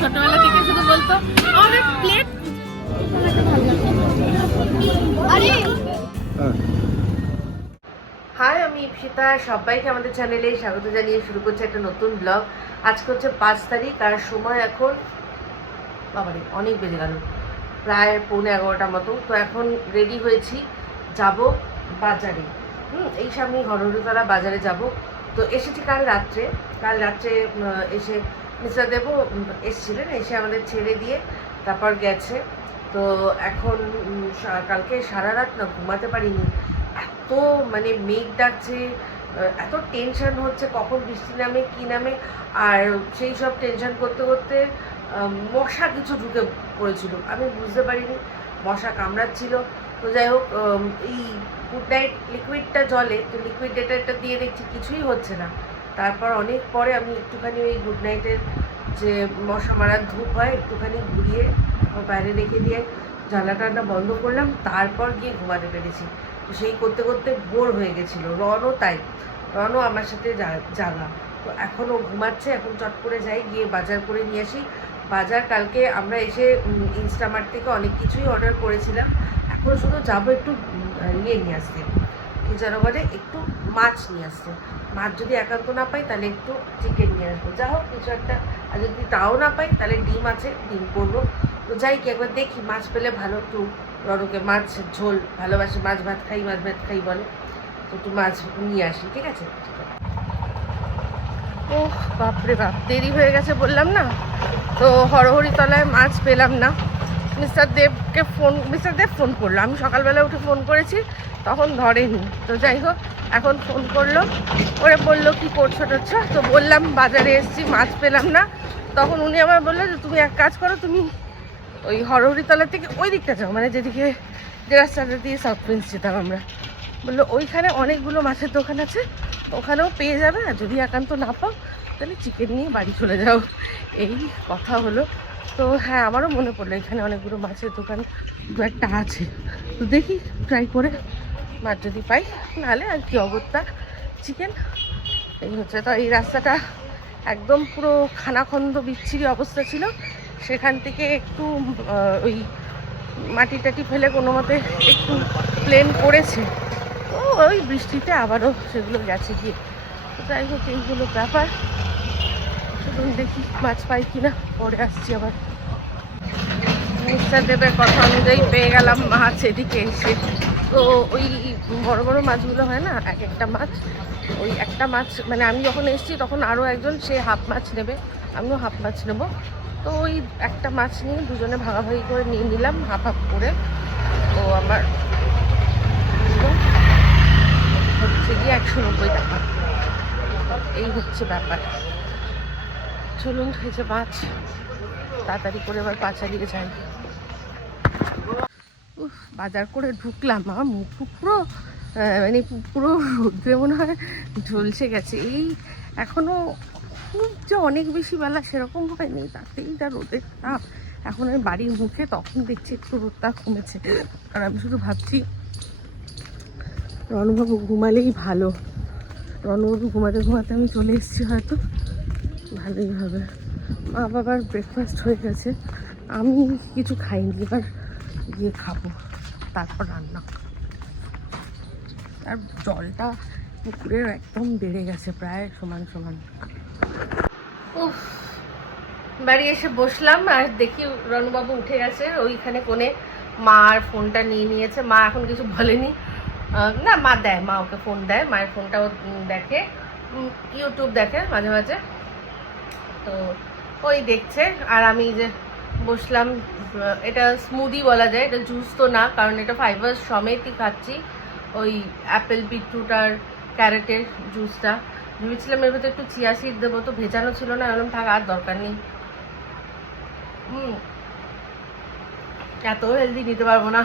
ছোটবেলা থেকে শুধু বলতো আমাদের প্লেট আরে হাই আমি ইপসিতা সবাইকে আমাদের চ্যানেলে স্বাগত জানিয়ে শুরু করছে একটা নতুন ব্লগ আজকে হচ্ছে পাঁচ তারিখ আর সময় এখন বাবারে অনেক বেজে গেল। প্রায় পৌনে এগারোটার মতো। তো এখন রেডি হয়েছি যাব বাজারে। হুম এই সামনে হরহরতলা বাজারে যাব। তো এসেছি কাল রাত্রে। কাল রাত্রে এসে মিস্টার উম, এসেছিলেন এসে আমাদের ছেড়ে দিয়ে তারপর গেছে। তো এখন কালকে সারা রাত না ঘুমাতে পারিনি। এত মানে মেঘ ডাকছে এত টেনশন হচ্ছে কখন বৃষ্টি নামে কি নামে আর সেই সব টেনশন করতে করতে মশা কিছু ঢুকে পড়েছিল। আমি বুঝতে পারিনি মশা কামড়াচ্ছিল। তো যাই হোক এই গুড নাইট লিকুইডটা জলে তো লিকুইড ডেটারটা দিয়ে দেখছি কিছুই হচ্ছে না। তারপর অনেক পরে আমি একটুখানি ওই গুড নাইটের যে মশা মারার ধূপ হয়, একটুখানি ঘুরিয়ে বাইরে রেখে দিয়ে জানলা টানটা বন্ধ করলাম, তারপর গিয়ে ঘুমাতে পেরেছি। তো সেই করতে করতে ভোর হয়ে গেছিল। রনও তাই, রনও আমার সাথে জাগা। তো এখনও ঘুমাচ্ছে, এখন চট করে যাই, গিয়ে বাজার করে নিয়ে আসি। বাজার কালকে আমরা এসে ইনস্টামার্ট থেকে অনেক কিছুই অর্ডার করেছিলাম। এখন শুধু যাব একটু ইয়ে নিয়ে আসতে কি যেন বলে একটু মাছ নিয়ে আসতে। মাছ যদি একান্ত না পাই তাহলে একটু চিকেন নিয়ে আসব। যা হোক, কিছু একটা। আর যদি তাও না পাই তাহলে ডিম আছে, ডিম করব। তো যাই কি, একবার দেখি, মাছ পেলে ভালো একটু রনকে, মাছ ঝোল, ভালোবাসে, মাছ ভাত খাই, মাছ ভাত খাই বলে। তো একটু মাছ নিয়ে আসি, ঠিক আছে? ও বাপরে বাপ, দেরি হয়ে গেছে বললাম না? তো হরহরি তলায় মাছ পেলাম না। মিস্টার দেবকে ফোন, মিস্টার দেব ফোন করল। আমি সকালবেলা উঠে ফোন করেছি, তখন ধরেনি। তো যাই হোক, এখন ফোন করল। ওরে বলল, কি করছ টরছো তো বললাম, বাজারে এসেছি, মাছ পেলাম না। তখন উনি আমার বলল যে, তুমি এক কাজ করো, তুমি ওই হরহরিতলা থেকে ওই দিকটা যাও। মানে যেদিকে যে রাস্তাটা দিয়ে সাউথ প্রিন্স যেতাম আমরা। বলল, ওইখানে অনেকগুলো মাছের দোকান আছে, ওখানেও পেয়ে যাবে, আর যদি একান্ত না পাও, তাহলে চিকেন নিয়ে বাড়ি চলে যাও। এই কথা হলো। তো হ্যাঁ আমারও মনে পড়ল এখানে অনেকগুলো মাছের দোকান, দু একটা আছে। তো দেখি ট্রাই করে মাছ যদি পাই। নাহলে আর কি অগত্যা চিকেন এই হচ্ছে তো, এই রাস্তাটা একদম পুরো খানাখন্দ বিচ্ছিরি অবস্থা ছিল। সেখান থেকে একটু ওই মাটি টাটি ফেলে কোনো মতে একটু প্লেন করেছে। তো ওই বৃষ্টিতে আবারও সেগুলো গেছে গিয়ে। যাই হোক, এইগুলো ব্যাপার। শুধু দেখি মাছ পাই কিনা। পরে আসছি আবার। মিস্টার দেবের কথা অনুযায়ী পেয়ে গেলাম মাছ এদিকে এসে। তো ওই বড় বড় মাছগুলো হয় না, এক একটা মাছ, ওই একটা মাছ মানে আমি যখন এসেছি তখন আরও একজন সে হাফ মাছ নেবে, আমিও হাফ মাছ নেব। তো ওই একটা মাছ নিয়ে দুজনে ভাগাভাগি করে নিয়ে নিলাম, হাফ হাফ করে। তো আমার হচ্ছে গিয়ে একশো নব্বই টাকা। এই হচ্ছে ব্যাপার। চলুন যে মাছ। তাড়াতাড়ি করে এবার পাঁচালিয়ে যাই। বাজার করে ঢুকলাম আমার মুখ টুক পুরো মানে পু- পুরো রোদ্রে মনে হয় ঝলসে গেছে। এই এখনও খুব যে অনেক বেশি বেলা সেরকম হয়নি, তাতেই যা রোদের তাপ। এখন আমি বাড়ির মুখে তখন দেখছি একটু রোদটা কমেছে। আর আমি শুধু ভাবছি, রণবাবু ঘুমালেই ভালো। রণবাবু ঘুমাতে ঘুমাতে আমি চলে এসেছি হয়তো। ভালোই হবে। মা বাবার ব্রেকফাস্ট হয়ে গেছে। আমি কিছু খাইনি, এবার গিয়ে খাব। তারপর রান্না। আর জলটা পুকুরের একদম বেড়ে গেছে, প্রায় সমান সমান। উফ, বাড়ি এসে বসলাম, আর দেখি রণবাবু উঠে গেছে। ওইখানে কোণে মার ফোনটা নিয়ে নিয়েছে। মা এখন কিছু বলেনি। না, মা দেয়, মা ওকে ফোন দেয়। মায়ের ফোনটাও দেখে ইউটিউব দেখে মাঝে মাঝে। তো ওই দেখছে। আর আমি যে বসলাম এটা স্মুদি বলা যায়, এটা জুস তো না, কারণ এটা ফাইবার সমেতই খাচ্ছি। ওই অ্যাপেল বিটরুট আর ক্যারেটের জুসটা ভেবেছিলাম এর ভেতরে একটু চিয়া সিড দেবো, তো ভেজানো ছিল না এরকম থাকা, আর দরকার নেই। হুম, এত হেলদি নিতে পারব না।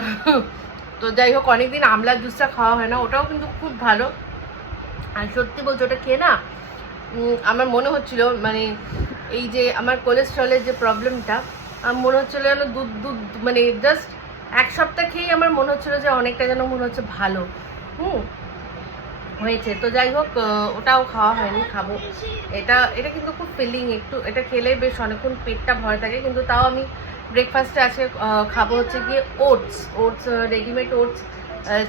তো যাই হোক, অনেকদিন আমলার জুসটা খাওয়া হয় না, ওটাও কিন্তু খুব ভালো। আর সত্যি বলছি ওটা খেয়ে না আমার মনে হচ্ছিল মানে এই যে আমার কোলেস্ট্রলের যে প্রবলেমটা আমার মনে হচ্ছিল যেন দুধ দুধ মানে জাস্ট এক সপ্তাহ খেয়েই আমার মনে হচ্ছিল যে অনেকটা যেন মনে হচ্ছে ভালো। হুম, হয়েছে। তো যাই হোক ওটাও খাওয়া হয়নি, খাব। এটা এটা কিন্তু খুব ফিলিং একটু, এটা খেলে বেশ অনেকক্ষণ পেটটা ভরে থাকে, কিন্তু তাও আমি ব্রেকফাস্টে আজকে খাব হচ্ছে গিয়ে ওটস ওটস রেডিমেড ওটস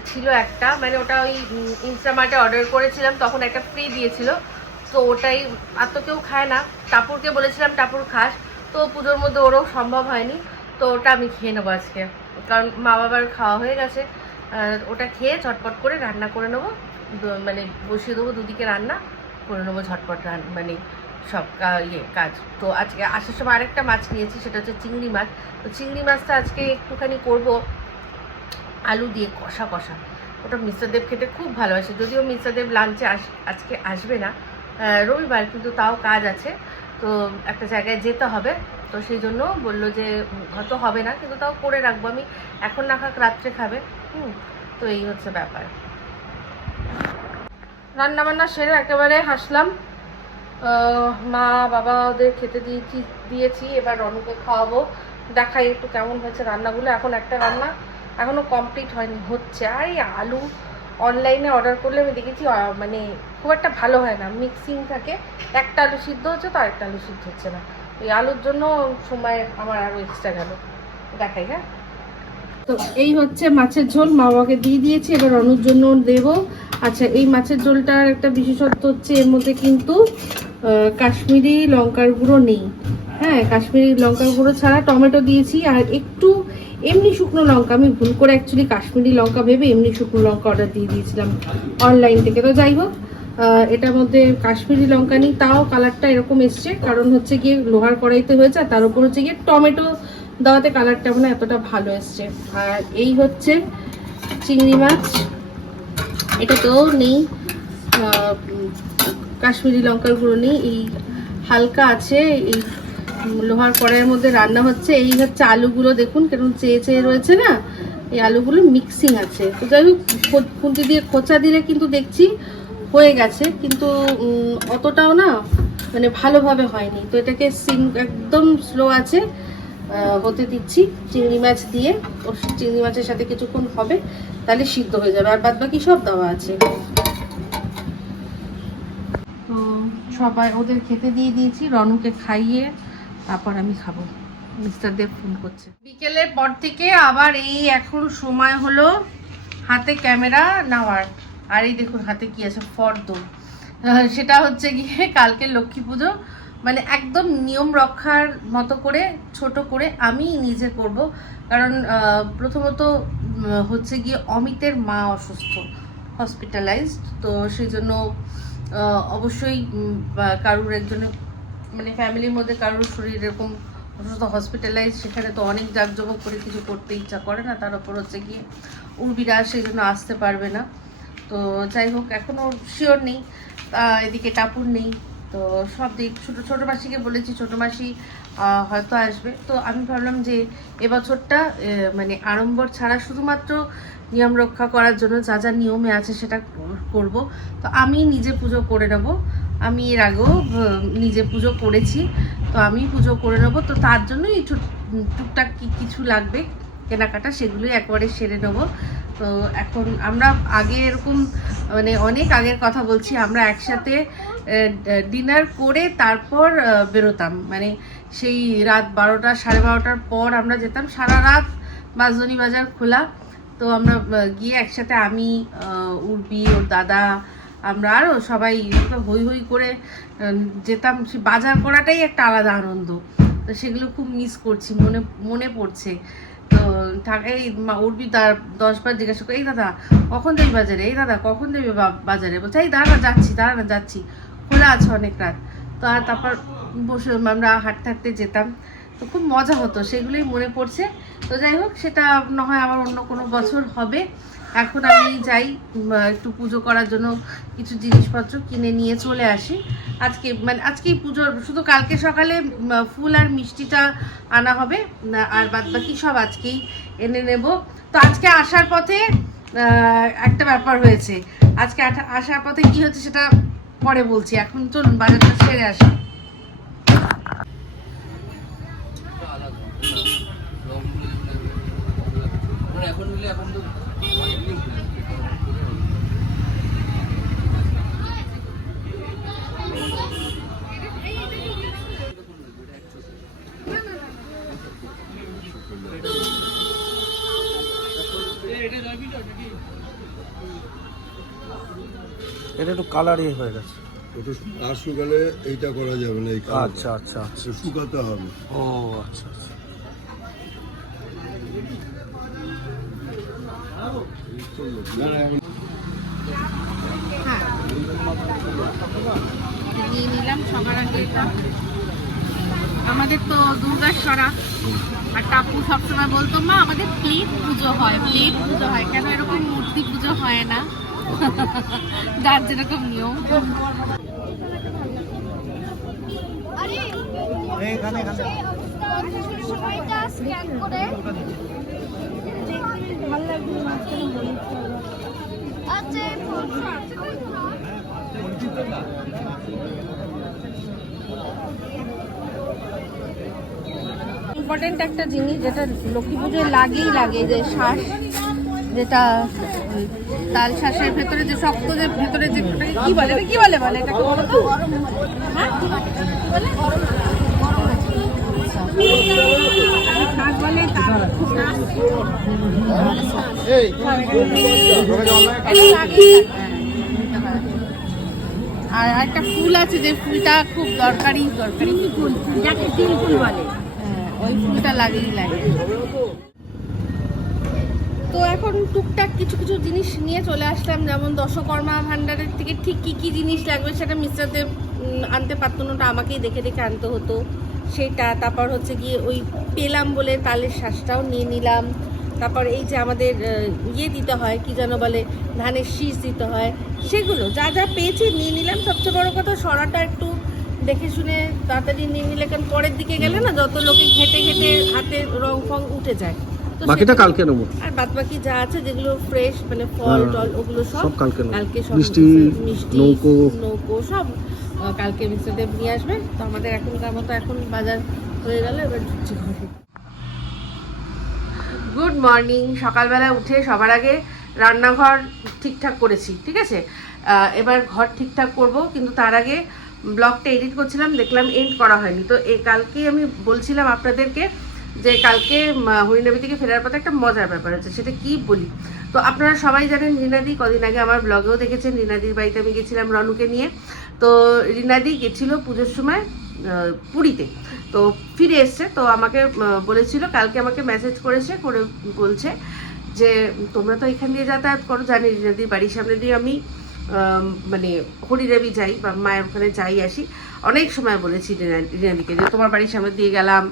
ছিল একটা। মানে ওটা ওই ইনস্টামার্টে অর্ডার করেছিলাম, তখন একটা ফ্রি দিয়েছিল। তো ওটাই, আর তো কেউ খায় না। টাপুরকে বলেছিলাম, টাপুর খাস। তো পুজোর মধ্যে ওরও সম্ভব হয়নি। তো ওটা আমি খেয়ে নেব আজকে। কারণ মা বাবার খাওয়া হয়ে গেছে। ওটা খেয়ে ঝটপট করে রান্না করে নেব। মানে বসিয়ে দেবো দুদিকে রান্না, করে নেব ঝটপট মানে সব ইয়ে কাজ। তো আজকে আসার সময় আরেকটা মাছ নিয়েছি, সেটা হচ্ছে চিংড়ি মাছ। তো চিংড়ি মাছটা আজকে একটুখানি করব। আলু দিয়ে কষা কষা। ওটা মিস্টার দেব খেতে খুব ভালোবাসে। যদিও মিস্টার দেব লাঞ্চে আস আজকে আসবে না। রবিবার কিন্তু তাও কাজ আছে। তো একটা জায়গায় যেতে হবে। তো সেই জন্য বলল যে হয়তো হবে না, কিন্তু তাও করে রাখব। আমি এখন না খাক রাত্রে খাবে। হুম, তো এই হচ্ছে ব্যাপার। রান্না বান্না সেরে একেবারে হাসলাম। মা, বাবা ওদের খেতে দিয়েছি দিয়েছি। এবার রনুকে খাওয়াবো। দেখাই একটু কেমন হয়েছে রান্নাগুলো। এখন একটা রান্না এখনও কমপ্লিট হয়নি, হচ্ছে। আর এই আলু অনলাইনে অর্ডার করলে আমি দেখেছি মানে খুব একটা ভালো হয় না। মিক্সিং থাকে, একটা আলু সিদ্ধ হচ্ছে তো আরেকটা আলু সিদ্ধ হচ্ছে না। ওই আলুর জন্য সময় আমার আরও এক্সট্রা গেল। দেখাই হ্যাঁ? তো এই হচ্ছে মাছের ঝোল, মা বাবাকে দিয়ে দিয়েছি, এবার অনুর জন্য দেব। আচ্ছা এই মাছের ঝোলটার একটা বিশেষত্ব হচ্ছে এর মধ্যে কিন্তু কাশ্মীরি লঙ্কার গুঁড়ো নেই। হ্যাঁ কাশ্মীরি লঙ্কার গুঁড়ো ছাড়া টমেটো দিয়েছি, আর একটু এমনি শুকনো লঙ্কা, আমি ভুল করে অ্যাকচুয়ালি কাশ্মীরি লঙ্কা ভেবে এমনি শুকনো লঙ্কা অর্ডার দিয়ে দিয়েছিলাম অনলাইন থেকে। তো যাই হোক এটার মধ্যে কাশ্মীরি লঙ্কা নেই, তাও কালারটা এরকম এসছে, কারণ হচ্ছে গিয়ে লোহার কড়াইতে হয়েছে, আর তার উপর হচ্ছে গিয়ে টমেটো দেওয়াতে কালারটা মানে এতটা ভালো এসছে। আর এই হচ্ছে চিংড়ি মাছ, এটা তো নেই কাশ্মীরি লঙ্কার গুঁড়ো নেই, এই হালকা আছে, এই লোহার কড়াইয়ের মধ্যে রান্না হচ্ছে। এই হচ্ছে আলুগুলো, দেখুন কেমন চেয়ে চেয়ে রয়েছে না? এই আলুগুলো মিক্সিং আছে। তো যাই হোক খো- খুন্তি দিয়ে খোঁচা দিলে কিন্তু দেখছি হয়ে গেছে, কিন্তু অতটাও না মানে ভালোভাবে হয়নি। তো এটাকে সিম, একদম স্লো আছে হতে দিচ্ছি চিংড়ি মাছ দিয়ে। ওর চিংড়ি মাছের সাথে কিছুক্ষণ হবে, তাহলে সিদ্ধ হয়ে যাবে। আর বাদ বাকি সব দেওয়া আছে। সবাই ওদের খেতে দিয়ে দিয়েছি, রনুকে খাইয়ে তারপর আমি খাব। মিস্টার দেব ফোন করছে। বিকেলের পর থেকে আবার এই এখন সময় হলো হাতে ক্যামেরা নেওয়ার। আর এই দেখুন হাতে কি আছে, ফর্দ। সেটা হচ্ছে গিয়ে কালকে লক্ষ্মী পুজো। মানে একদম নিয়ম রক্ষার মতো করে, ছোট করে আমি নিজে করব। কারণ প্রথমত হচ্ছে গিয়ে অমিতের মা অসুস্থ হসপিটালাইজড তো সেই জন্য অবশ্যই কারুর একজনের মানে ফ্যামিলির মধ্যে কারোর শরীর এরকম অসুস্থ হসপিটালাইজ সেখানে তো অনেক জাঁকজমক করে কিছু করতে ইচ্ছা করে না, তার উপর হচ্ছে গিয়ে উর্বিরা সেই জন্য আসতে পারবে না। তো যাই হোক এখনও শিওর নেই এদিকে টাপুর নেই। তো সব দিক, ছোটো ছোটো মাসিকে বলেছি, ছোটো মাসি হয়তো আসবে। তো আমি ভাবলাম যে এবছরটা মানে আড়ম্বর ছাড়া শুধুমাত্র নিয়ম রক্ষা করার জন্য যা যা নিয়মে আছে সেটা করব। তো আমি নিজে পুজো করে নেব। আমি এর আগেও নিজে পুজো করেছি, তো আমি পুজো করে নেব, তো তার জন্যই টুকটাক কি কিছু লাগবে, কেনাকাটা সেগুলোই একবারে সেরে নেব। তো এখন আমরা আগে এরকম মানে অনেক আগের কথা বলছি, আমরা একসাথে ডিনার করে তারপর বেরোতাম। মানে সেই রাত বারোটা, সাড়ে বারোটার পর আমরা যেতাম, সারা রাত বাঁশদনি বাজার খোলা। তো আমরা গিয়ে একসাথে আমি উর্বি, ওর দাদা আমরা আরও সবাই হই হই করে যেতাম, সে বাজার করাটাই একটা আলাদা আনন্দ। তো সেগুলো খুব মিস করছি, মনে মনে পড়ছে। তো ঢাকায় মা উর্বি তার দশবার জিজ্ঞাসা করে, এই দাদা, কখন দেবে বাজারে? এই দাদা, কখন দেবে বাজারে? বলছে, এই দাঁড়া, যাচ্ছি দাঁড়া, যাচ্ছি। খোলা আছে অনেক রাত। তো আর তারপর বসে আমরা হাঁটতে হাঁটতে যেতাম। তো খুব মজা হতো, সেগুলোই মনে পড়ছে। তো যাই হোক, সেটা না হয় আমার অন্য কোনো বছর হবে। এখন আমি যাই একটু পুজো করার জন্য কিছু জিনিসপত্র কিনে নিয়ে চলে আসি। আজকে মানে আজকেই পুজোর শুধু কালকে সকালে ফুল আর মিষ্টিটা আনা হবে আর বাদ বাকি সব আজকেই এনে নেব। তো আজকে আসার পথে একটা ব্যাপার হয়েছে। আজকে আসার পথে কি হচ্ছে সেটা পরে বলছি। এখন চলুন, বাজারটা ছেড়ে আসি এখন নিলে এখন তো অনেকদিন এটা একটু কালারই হয়ে গেছে। এটা আর শুকালে এইটা করা যাবে না এই আচ্ছা আচ্ছা আচ্ছা। শুকাতে হবে। ও আচ্ছা আচ্ছা। হ্যাঁ। নিয়ে নিলাম সবার আগে এটা। আমাদের তো দুর্গা সরা আর টাপু সবসময় বলতো মা আমাদের প্লেট পুজো হয় প্লেট পুজো হয়। কেন এরকম মূর্তি পুজো হয় না? যার যেরকম নিয়ম। সময়টা স্ক্যান করে। ভালো লাগবে মাঝখানে বলি আচ্ছা ইম্পর্টেন্ট একটা জিনিস যেটা লক্ষ্মী পুজোয় লাগেই লাগে যে শ্বাস যেটা তাল শ্বাসের ভেতরে যে শক্ত যে ভেতরে যে কি বলে? এটা কি বলে বলে? এটাকে বলো তো। হ্যাঁ। আর একটা ফুল আছে যে ফুলটা খুব দরকারি দরকারি। ফুল যাকে তিল ফুল বলে। হ্যাঁ ওই ফুলটা লাগেই লাগে। তো এখন টুকটাক কিছু কিছু জিনিস নিয়ে চলে আসলাম, যেমন দশকর্মা ভান্ডারের থেকে ঠিক কি কি জিনিস লাগবে সেটা মিস্টারদের আনতে পারতো না, ওটা আমাকেই দেখে দেখে আনতে হতো। সেটা, তারপর হচ্ছে গিয়ে ওই পেলাম বলে তালের শ্বাসটাও নিয়ে নিলাম। তারপর এই যে আমাদের ইয়ে দিতে হয়, কি যেন বলে, ধানের শীষ দিতে হয়, সেগুলো যা যা পেয়েছি নিয়ে নিলাম। সবচেয়ে বড় কথা, সরাটা একটু দেখে শুনে তাড়াতাড়ি নিয়ে নিলে, কারণ পরের দিকে গেলে না, যত লোকে ঘেটে ঘেটে হাতে রং ফং উঠে যায়। বাকিটা কালকে নেব। আর বাদ বাকি যা আছে যেগুলো ফ্রেশ মানে ফল হ্যাঁ, টল ওগুলো সব কালকে নেব। কালকে সব মিষ্টি, নৌকো। নৌকো সব কালকে মিস্টারদেব নিয়ে আসবে। তো আমাদের এখনকার মতো এখন বাজার হয়ে গেল এবার ঢুকছি ঘরে। গুড মর্নিং সকালবেলা উঠে সবার আগে রান্নাঘর ঠিকঠাক করেছি ঠিক আছে? আহ, এবার ঘর ঠিকঠাক করব কিন্তু তার আগে ব্লগটা এডিট করছিলাম দেখলাম এন্ড করা হয়নি। তো এ কালকে আমি বলছিলাম আপনাদেরকে যে কালকে হরিণাবি থেকে ফেরার পথে একটা মজার ব্যাপার আছে, সেটা কি বলি? তো আপনারা সবাই জানেন রিনাদি, কদিন আগে আমার ব্লগেও দেখেছেন, রিনাদির বাড়িতে আমি গেছিলাম রনুকে নিয়ে। তো রিনাদি গেছিল পুজোর সময় পুরীতে। তো ফিরে এসছে, তো আমাকে বলেছিল, কালকে আমাকে মেসেজ করেছে, করে বলছে যে, তোমরা তো এখান দিয়ে যাতায়াত করো, জানি রিনাদির বাড়ির সামনে দিয়ে আমি মানে হরিদেবী যাই বা মায়ের ওখানে যাই আসি। অনেক সময় বলেছি রিনা- রিনাদিকে যে, তোমার বাড়ির সামনে দিয়ে গেলাম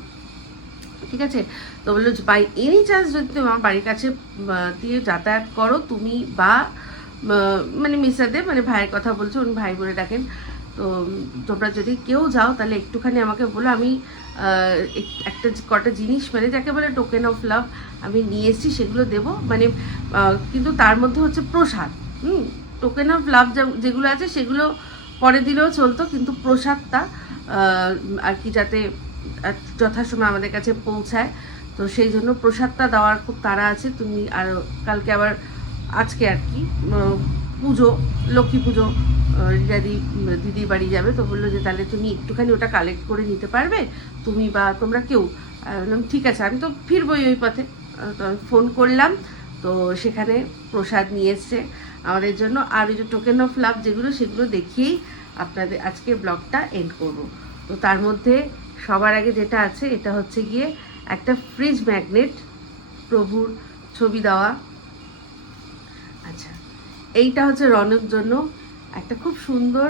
ঠিক আছে? তো বলল বাই এনি চান্স যদি তুমি আমার বাড়ির কাছে দিয়ে যাতায়াত করো, তুমি বা মানে মিসাদের মানে ভাইয়ের কথা বলছো, উনি ভাই বলে ডাকেন। তো তোমরা যদি কেউ যাও, তাহলে একটুখানি আমাকে বলো। আমি এক- একটা কটা জিনিস মানে যাকে বলে টোকেন অফ লাভ আমি নিয়ে এসেছি, সেগুলো দেবো। মানে কিন্তু তার মধ্যে হচ্ছে প্রসাদ। হুম? টোকেন অফ লাভ যেগুলো আছে, সেগুলো পরে দিলেও চলতো, কিন্তু প্রসাদটা আর কি যাতে যথাসময়ে আমাদের কাছে পৌঁছায়। তো সেই জন্য প্রসাদটা দেওয়ার খুব তাড়া আছে। তুমি আর কালকে আবার আজকে আর কি পুজো, লক্ষ্মী পুজো রিনাদি দিদির বাড়ি যাবে। তো বলল যে, তাহলে তুমি একটুখানি ওটা কালেক্ট করে নিতে পারবে? তুমি বা তোমরা কেউ? বললাম, ঠিক আছে, আমি তো ফিরবোই ওই পথে। তো আমি ফোন করলাম। তো সেখানে প্রসাদ নিয়ে এসছে আমাদের জন্য। আর ওই যে টোকেন অফ লাভ যেগুলো, সেগুলো দেখিয়েই আপনাদের আজকে ব্লগটা এন্ড করব। তো তার মধ্যে সবার আগে যেটা আছে, এটা হচ্ছে গিয়ে একটা ফ্রিজ ম্যাগনেট প্রভুর ছবি দেওয়া। আচ্ছা এইটা হচ্ছে রনের জন্য একটা খুব সুন্দর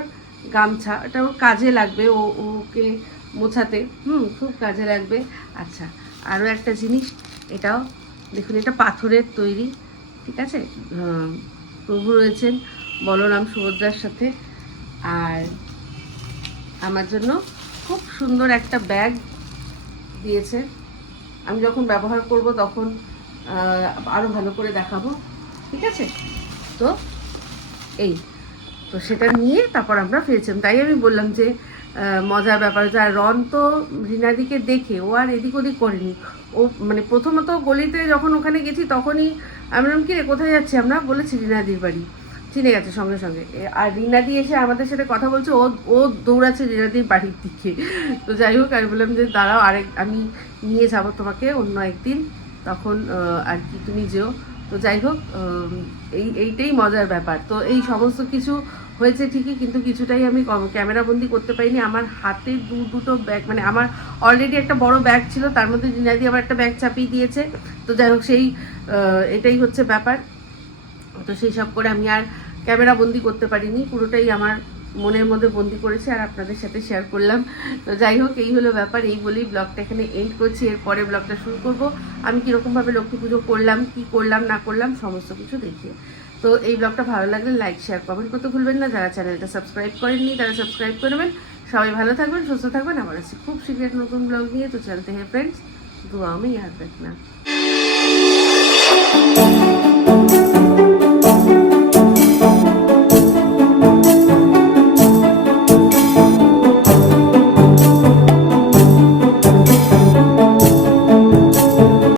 গামছা। এটা ওর কাজে লাগবে, ও, ওকে মোছাতে। হুম, খুব কাজে লাগবে। আচ্ছা আরও একটা জিনিস, এটাও দেখুন, এটা পাথরের তৈরি, ঠিক আছে? প্রভু রয়েছেন বলরাম সুভদ্রার সাথে। আর আমার জন্য খুব সুন্দর একটা ব্যাগ দিয়েছে। আমি যখন ব্যবহার করব তখন আরও ভালো করে দেখাবো। ঠিক আছে? তো এই, তো সেটা নিয়ে তারপর আমরা ফিরেছিলাম। তাই আমি বললাম যে মজার ব্যাপার যা রন তো রিনাদিকে দেখে, ও আর এদিক ওদিক করেনি। ও মানে প্রথমত গলিতে যখন ওখানে গেছি তখনই আমি কি কোথায় যাচ্ছি আমরা? বলেছি, রিনাদির বাড়ি। চিনে গেছে সঙ্গে সঙ্গে। আর রিনাদি এসে আমাদের সাথে কথা বলছে, ও ও দৌড়াচ্ছে রিনাদির বাড়ির দিকে। তো যাই হোক, আমি বললাম যে দাঁড়াও, আরেক, আমি নিয়ে যাব তোমাকে অন্য একদিন। তখন আর কি, তুমি যেও। তো যাই হোক এই, এইটাই মজার ব্যাপার। তো এই সমস্ত কিছু হয়েছে ঠিকই, কিন্তু কিছুটাই আমি ক্যামেরা বন্দি করতে পারিনি। আমার হাতে দু, দুটো ব্যাগ মানে আমার অলরেডি একটা বড় ব্যাগ ছিল, তার মধ্যে দিনাদি আবার একটা ব্যাগ চাপিয়ে দিয়েছে। তো যাই হোক, সেই এটাই হচ্ছে ব্যাপার। তো সেই সব করে আমি আর ক্যামেরা বন্দি করতে পারিনি, পুরোটাই আমার মনের মধ্যে বন্দি করেছে আর আপনাদের সাথে শেয়ার করলাম। তো যাই হোক, এই হলো ব্যাপার, এই বলেই ব্লগটা এখানে এন্ড করছি। এরপরে ব্লগটা শুরু করব। আমি কীরকমভাবে লক্ষ্মী পুজো করলাম, কি করলাম, না করলাম, সমস্ত কিছু দেখিয়ে। তো এই ব্লগটা ভালো লাগলে লাইক শেয়ার কমেন্ট করতে ভুলবেন না। যারা চ্যানেলটা সাবস্ক্রাইব করেননি, তারা সাবস্ক্রাইব করবেন সবাই ভালো থাকবেন, সুস্থ থাকবেন। আবার আসছি খুব শীঘ্র নতুন ব্লগ নিয়ে। তো চলতে হে ফ্রেন্ডস দুয়া আমি ইয়াদ রাখনা